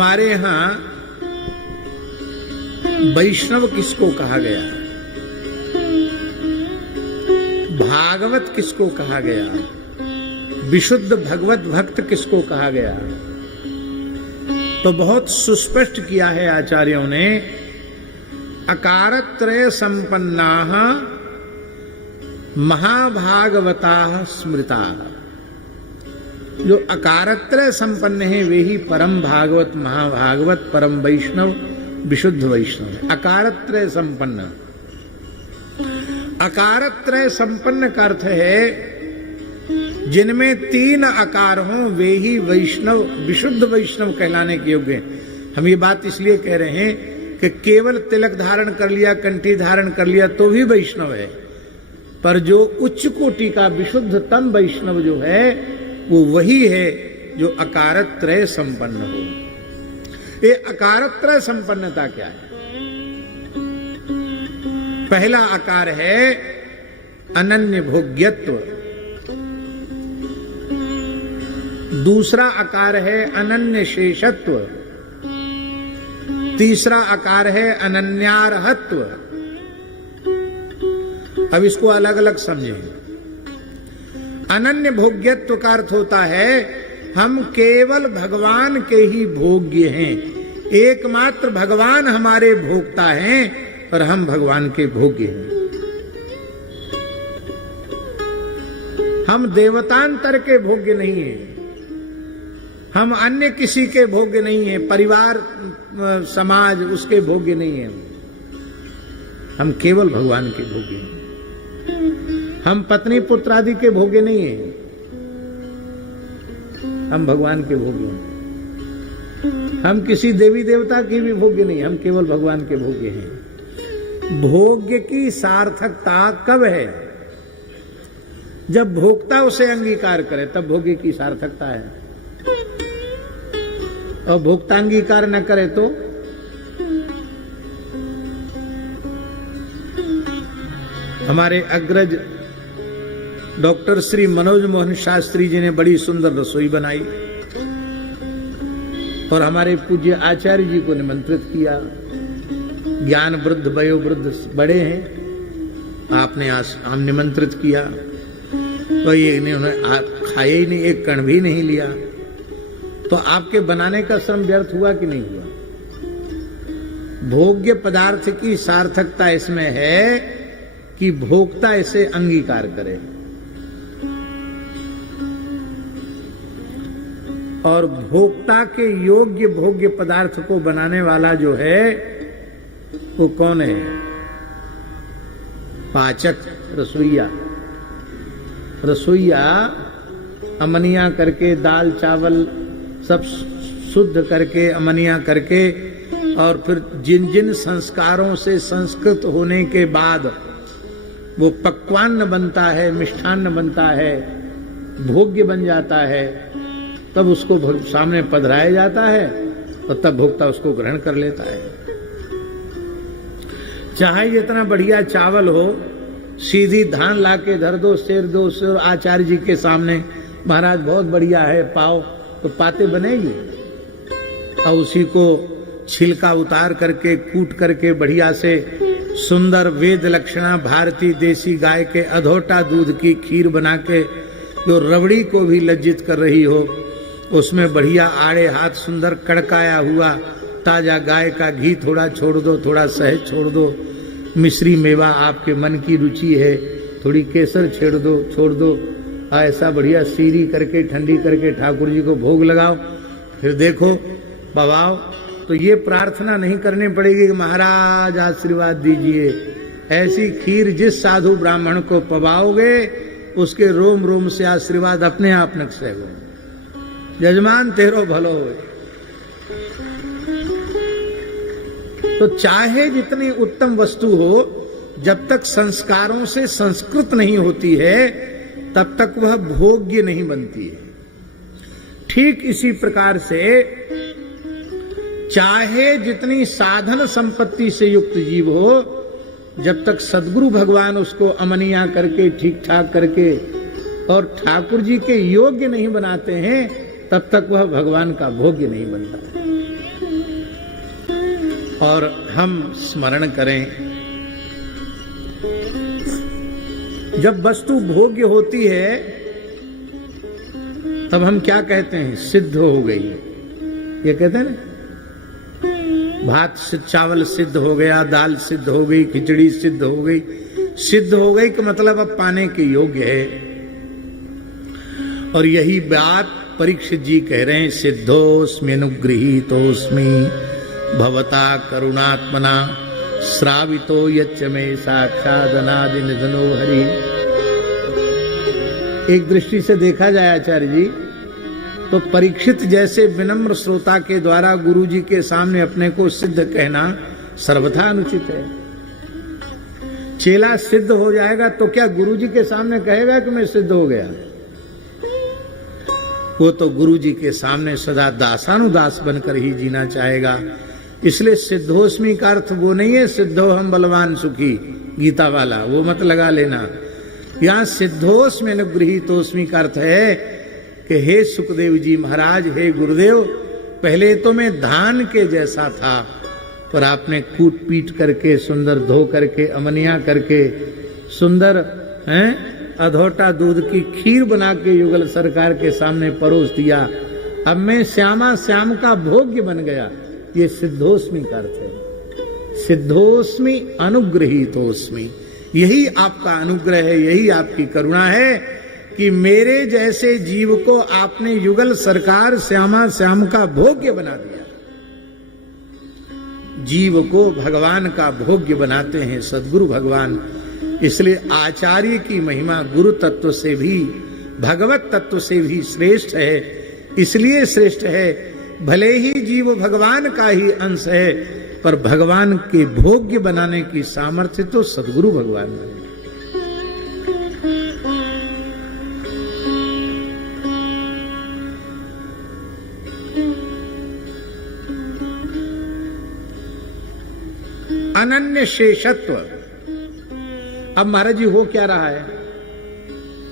हमारे यहां वैष्णव किसको कहा गया, भागवत किसको कहा गया, विशुद्ध भगवत भक्त किसको कहा गया, तो बहुत सुस्पष्ट किया है आचार्यों ने। अकारत्रय संपन्नाः महाभागवताः स्मृताः। जो अकारत्रय संपन्न है वे ही परम भागवत, महाभागवत, परम वैष्णव, विशुद्ध वैष्णव है। अकारत्रय संपन्न, अकारत्रय संपन्न का अर्थ है जिनमें 3 आकार हों वे ही वैष्णव, विशुद्ध वैष्णव कहलाने के योग्य हैं। हम ये बात इसलिए कह रहे हैं कि केवल तिलक धारण कर लिया, कंठी धारण कर लिया तो भी वैष्णव है, पर जो उच्च कोटि का विशुद्धतम वैष्णव जो है वो वही है जो अकारत्रय संपन्न हो। ये अकारत्रय संपन्नता क्या है? पहला आकार है अनन्य भोग्यत्व, दूसरा आकार है अनन्य शेषत्व, तीसरा आकार है अनन्यार्हत्व। अब इसको अलग अलग समझें। अनन्य भोग्यत्व का अर्थ होता है हम केवल भगवान के ही भोग्य हैं, एकमात्र भगवान हमारे भोक्ता हैं और हम भगवान के भोग्य हैं। हम देवतांतर के भोग्य नहीं हैं, हम अन्य किसी के भोग्य नहीं हैं, परिवार समाज उसके भोग्य नहीं हैं, हम केवल भगवान के भोग्य हैं। हम पत्नी पुत्र आदि के भोग्य नहीं हैं, हम भगवान के भोग्य हैं। हम किसी देवी देवता के भी भोग्य नहीं, हम केवल भगवान के भोग्य हैं। भोग्य की सार्थकता कब है? जब भोक्ता उसे अंगीकार करे तब भोग्य की सार्थकता है, और भोक्ता अंगीकार न करे तो हमारे अग्रज डॉक्टर श्री मनोज मोहन शास्त्री जी ने बड़ी सुंदर रसोई बनाई और हमारे पूज्य आचार्य जी को निमंत्रित किया। ज्ञान वृद्ध वयोवृद्ध बड़े हैं, आपने हम निमंत्रित किया तो ये इन्होंने खाया ही नहीं, एक कण भी नहीं लिया, तो आपके बनाने का श्रम व्यर्थ हुआ कि नहीं हुआ? भोग्य पदार्थ की सार्थकता इसमें है कि भोक्ता इसे अंगीकार करे, और भोक्ता के योग्य भोग्य पदार्थ को बनाने वाला जो है वो कौन है? पाचक, रसोईया। रसोईया अमनिया करके, दाल चावल सब शुद्ध करके, अमनिया करके, और फिर जिन जिन संस्कारों से संस्कृत होने के बाद वो पक्वान्न बनता है, मिष्ठान्न बनता है, भोग्य बन जाता है, तब उसको सामने पधराया जाता है और तब भोक्ता उसको ग्रहण कर लेता है। चाहे जितना बढ़िया चावल हो, सीधी धान लाके धर दो, शेर दो, शेर आचार्य जी के सामने, महाराज बहुत बढ़िया है पाओ, तो पाते बनेगी। और उसी को छिलका उतार करके, कूट करके बढ़िया से सुंदर वेद लक्षणा भारतीय देसी गाय के अधोटा दूध की खीर बना के जो रबड़ी को भी लज्जित कर रही हो, उसमें बढ़िया आड़े हाथ सुंदर कड़काया हुआ ताजा गाय का घी थोड़ा छोड़ दो, थोड़ा शहद छोड़ दो, मिश्री मेवा आपके मन की रुचि है, थोड़ी केसर छोड़ दो, ऐसा बढ़िया सीरी करके ठंडी करके ठाकुर जी को भोग लगाओ, फिर देखो पवाओ। तो ये प्रार्थना नहीं करनी पड़ेगी कि महाराज आशीर्वाद दीजिए। ऐसी खीर जिस साधु ब्राह्मण को पवाओगे उसके रोम रोम से आशीर्वाद अपने आप नक्सेगो। यजमान तेरो भलो हो। तो चाहे जितनी उत्तम वस्तु हो, जब तक संस्कारों से संस्कृत नहीं होती है तब तक वह भोग्य नहीं बनती है। ठीक इसी प्रकार से चाहे जितनी साधन संपत्ति से युक्त जीव हो, जब तक सद्गुरु भगवान उसको अमनिया करके, ठीक ठाक करके और ठाकुर जी के योग्य नहीं बनाते हैं, तब तक वह भगवान का भोग्य नहीं बनता है। और हम स्मरण करें। जब वस्तु भोग्य होती है तब हम क्या कहते हैं? सिद्ध हो गई, ये कहते हैं ना। भात सिद्ध, चावल सिद्ध हो गया, दाल सिद्ध हो गई, खिचड़ी सिद्ध हो गई। सिद्ध हो गई का मतलब अब पाने के योग्य है। और यही बात परीक्षित जी कह रहे हैं, सिद्धोस्मि अनुगृहीतोस्मि भवता करुणात्मना श्रावितो यच्च मे साक्षात् अनादि निधनो हरि। एक दृष्टि से देखा जाए आचार्य जी तो परीक्षित जैसे विनम्र श्रोता के द्वारा गुरु जी के सामने अपने को सिद्ध कहना सर्वथा अनुचित है। चेला सिद्ध हो जाएगा तो क्या गुरु जी के सामने कहेगा कि मैं सिद्ध हो गया? वो तो गुरु जी के सामने सदा दासानुदास बनकर ही जीना चाहेगा। इसलिए सिद्धोस्मि का अर्थ वो नहीं है सिद्धो हम बलवान सुखी गीता वाला, वो मत लगा लेना। यहां सिद्धोस्मि अनुगृहीतोस्मि का अर्थ है कि हे सुखदेव जी महाराज, हे गुरुदेव, पहले तो मैं धान के जैसा था, पर आपने कूट पीट करके, सुंदर धो करके, अमनिया करके, सुंदर अधोटा दूध की खीर बना के युगल सरकार के सामने परोस दिया। अब मैं श्यामा श्याम का भोग्य बन गया। ये सिद्धोस्मि का अर्थ है। सिद्धोस्मि अनुगृहीतोस्मि, यही आपका अनुग्रह है, यही आपकी करुणा है कि मेरे जैसे जीव को आपने युगल सरकार श्यामा श्याम का भोग्य बना दिया। जीव को भगवान का भोग्य बनाते हैं सद्गुरु भगवान। इसलिए आचार्य की महिमा गुरु तत्व से भी, भगवत तत्व से भी श्रेष्ठ है। इसलिए श्रेष्ठ है, भले ही जीव भगवान का ही अंश है, पर भगवान के भोग्य बनाने की सामर्थ्य तो सद्गुरु भगवान में है। अनन्य शेषत्व। अब महाराज जी हो क्या रहा है?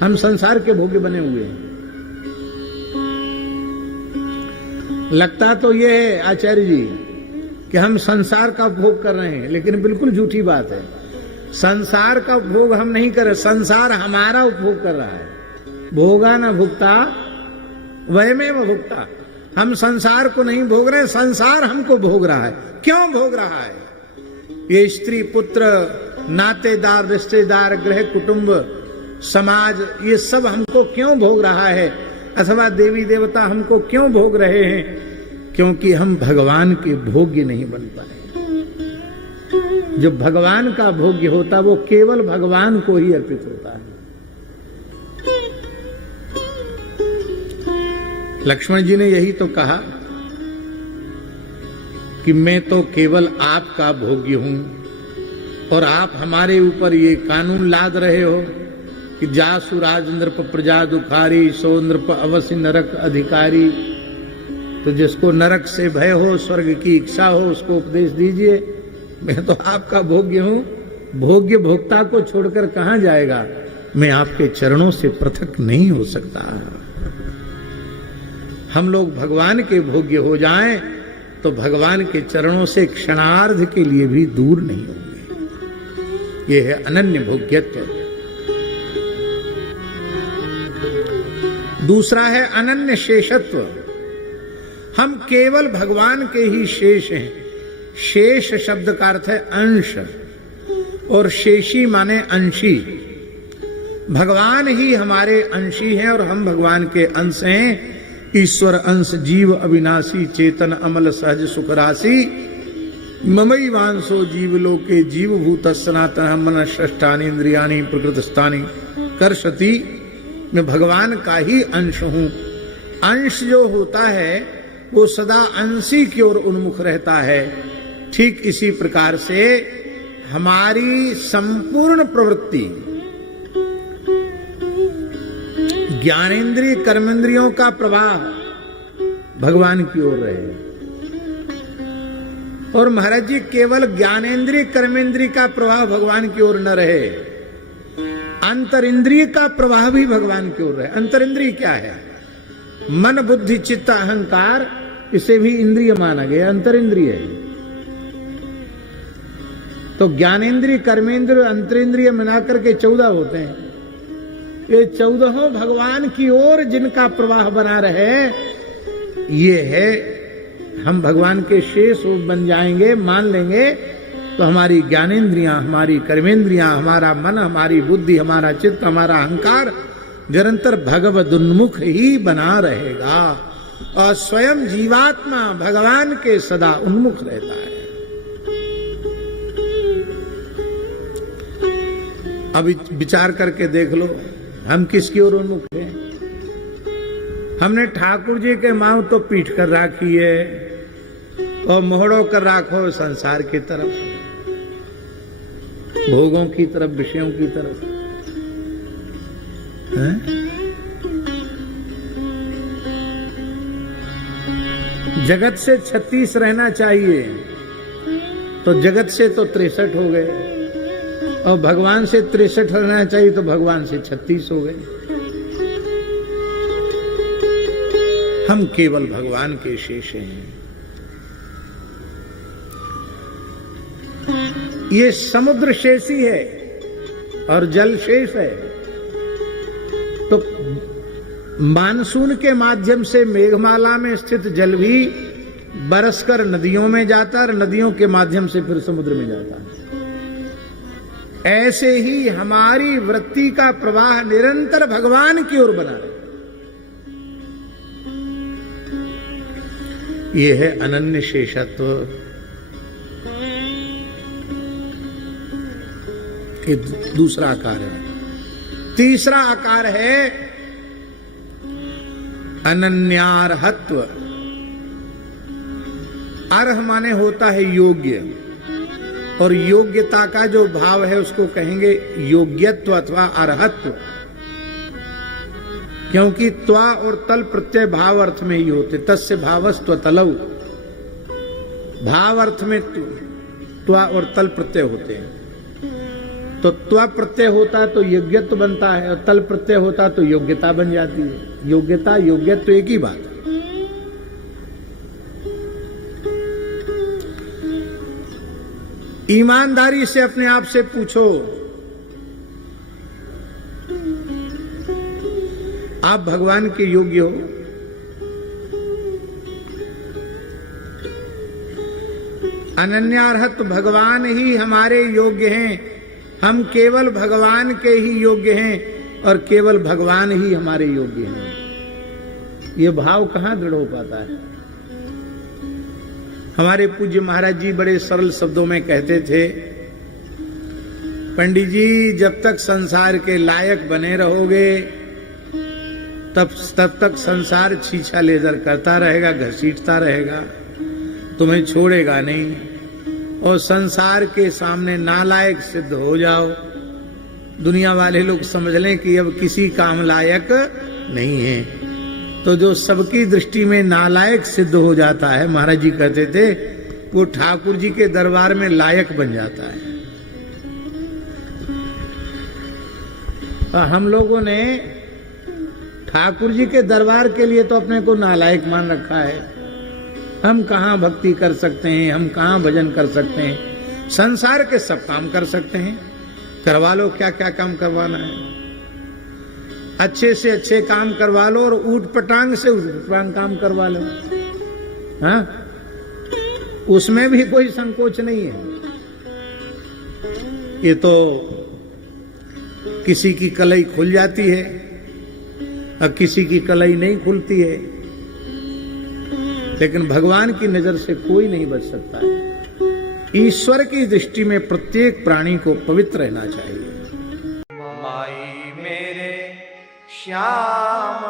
हम संसार के भोग्य बने हुए हैं। लगता तो यह है आचार्य जी कि हम संसार का भोग कर रहे हैं, लेकिन बिल्कुल झूठी बात है। संसार का भोग हम नहीं कर रहे, संसार हमारा उपभोग कर रहा है। भोगा न भुगता वयमेव भुगता। हम संसार को नहीं भोग रहे, संसार हमको भोग रहा है। क्यों भोग रहा है? ये स्त्री पुत्र नातेदार रिश्तेदार गृह कुटुंब समाज ये सब हमको क्यों भोग रहा है, अथवा देवी देवता हमको क्यों भोग रहे हैं? क्योंकि हम भगवान के भोग्य नहीं बन पाए। जो भगवान का भोग्य होता वो केवल भगवान को ही अर्पित होता है। लक्ष्मण जी ने यही तो कहा कि मैं तो केवल आपका भोग्य हूं और आप हमारे ऊपर ये कानून लाद रहे हो कि जासु राज नृप प्रजा दुखारी, सो नृप अवश्य नरक अधिकारी। तो जिसको नरक से भय हो, स्वर्ग की इच्छा हो, उसको उपदेश दीजिए। मैं तो आपका भोग्य हूं, भोग्य भोक्ता को छोड़कर कहां जाएगा? मैं आपके चरणों से पृथक नहीं हो सकता। हम लोग भगवान के भोग्य हो जाएं तो भगवान के चरणों से क्षणार्ध के लिए भी दूर नहीं होंगे। यह है अनन्य भोग्यत्व। दूसरा है अनन्य शेषत्व। हम केवल भगवान के ही शेष हैं। शेष शब्द का अर्थ है अंश, और शेषी माने अंशी। भगवान ही हमारे अंशी हैं और हम भगवान के अंश हैं। ईश्वर अंश जीव अविनाशी, चेतन अमल सहज सुख राशि। ममई वांसो जीवलोके जीवभूत सनातन मन षष्ठानि इंद्रियाणि प्रकृतस्थानि कर्षति। मैं भगवान का ही अंश हूं। अंश जो होता है वो सदा अंशी की ओर उन्मुख रहता है। ठीक इसी प्रकार से हमारी संपूर्ण प्रवृत्ति ज्ञानेन्द्रिय कर्मेंद्रियों का प्रवाह भगवान की ओर रहे। और महाराज जी केवल ज्ञानेन्द्रिय कर्मेंद्रिय का प्रवाह भगवान की ओर न रहे, अंतर इंद्रिय का प्रवाह भी भगवान की ओर रहे। अंतर इंद्रिय क्या है? मन बुद्धि चित्त अहंकार, इसे भी इंद्रिय माना गया, अंतर इंद्रिय है। तो ज्ञानेन्द्रिय, कर्मेंद्रिय, अंतरेंद्रिय मिलाकर के 14 होते हैं। ये 14 भगवान की ओर जिनका प्रवाह बना रहे, ये है हम भगवान के शेष रूप बन जाएंगे, मान लेंगे तो हमारी ज्ञानेन्द्रियां, हमारी कर्मेंद्रियां, हमारा मन, हमारी बुद्धि, हमारा चित्त, हमारा अहंकार निरंतर भगवद उन्मुख ही बना रहेगा और स्वयं जीवात्मा भगवान के सदा उन्मुख रहता है। अब विचार करके देख लो, हम किसकी ओर उन्मुख हैं? हमने ठाकुर जी के मांग तो पीठ कर राखी है और मोहड़ो कर राखो संसार की तरफ, भोगों की तरफ, विषयों की तरफ है? जगत से 36 रहना चाहिए, तो जगत से तो 63 हो गए, और भगवान से 63 रहना चाहिए तो भगवान से 36 हो गए। हम केवल भगवान के शेष हैं। ये समुद्र शेषी है और जल शेष है। तो मानसून के माध्यम से मेघमाला में स्थित जल भी बरसकर नदियों में जाता है और नदियों के माध्यम से फिर समुद्र में जाता है। ऐसे ही हमारी वृत्ति का प्रवाह निरंतर भगवान की ओर बना रहे। ये है अनन्य शेषत्व। ये दूसरा आकार है। तीसरा आकार है अनन्यार्हत्व। अर्ह माने होता है योग्य, और योग्यता का जो भाव है उसको कहेंगे योग्यत्व अथवा अर्हत्व, क्योंकि त्वा और तल प्रत्यय भाव अर्थ में ही होते। तस्य भावस्त्व तलौ, भाव अर्थ में त्वा और तल प्रत्यय होते हैं। तो त्वा प्रत्यय होता तो योग्यत्व बनता है, और तल प्रत्यय होता तो योग्यता बन जाती है। योग्यता योग्यत्व एक ही बात है। ईमानदारी से अपने आप से पूछो, आप भगवान के योग्य हो? अनन्यार्हत भगवान ही हमारे योग्य हैं। हम केवल भगवान के ही योग्य हैं और केवल भगवान ही हमारे योग्य हैं। ये भाव कहां दृढ़ हो पाता है? हमारे पूज्य महाराज जी बड़े सरल शब्दों में कहते थे, पंडित जी जब तक संसार के लायक बने रहोगे तब तक संसार छीछा लेजर करता रहेगा, घसीटता रहेगा, तुम्हें छोड़ेगा नहीं। और संसार के सामने नालायक सिद्ध हो जाओ, दुनिया वाले लोग समझ लें कि अब किसी काम लायक नहीं है, तो जो सबकी दृष्टि में नालायक सिद्ध हो जाता है, महाराज जी कहते थे, वो ठाकुर जी के दरबार में लायक बन जाता है। हम लोगों ने ठाकुर जी के दरबार के लिए तो अपने को नालायक मान रखा है। हम कहाँ भक्ति कर सकते हैं, हम कहाँ भजन कर सकते हैं। संसार के सब काम कर सकते हैं, करवा लो, क्या क्या काम करवाना है। अच्छे से अच्छे काम करवा लो और ऊट पटांग से ऊट पटांग काम करवा लो, हाँ, उसमें भी कोई संकोच नहीं है। ये तो किसी की कलई खुल जाती है और किसी की कलई नहीं खुलती है, लेकिन भगवान की नजर से कोई नहीं बच सकता है। ईश्वर की दृष्टि में प्रत्येक प्राणी को पवित्र रहना चाहिए। माई मेरे श्याम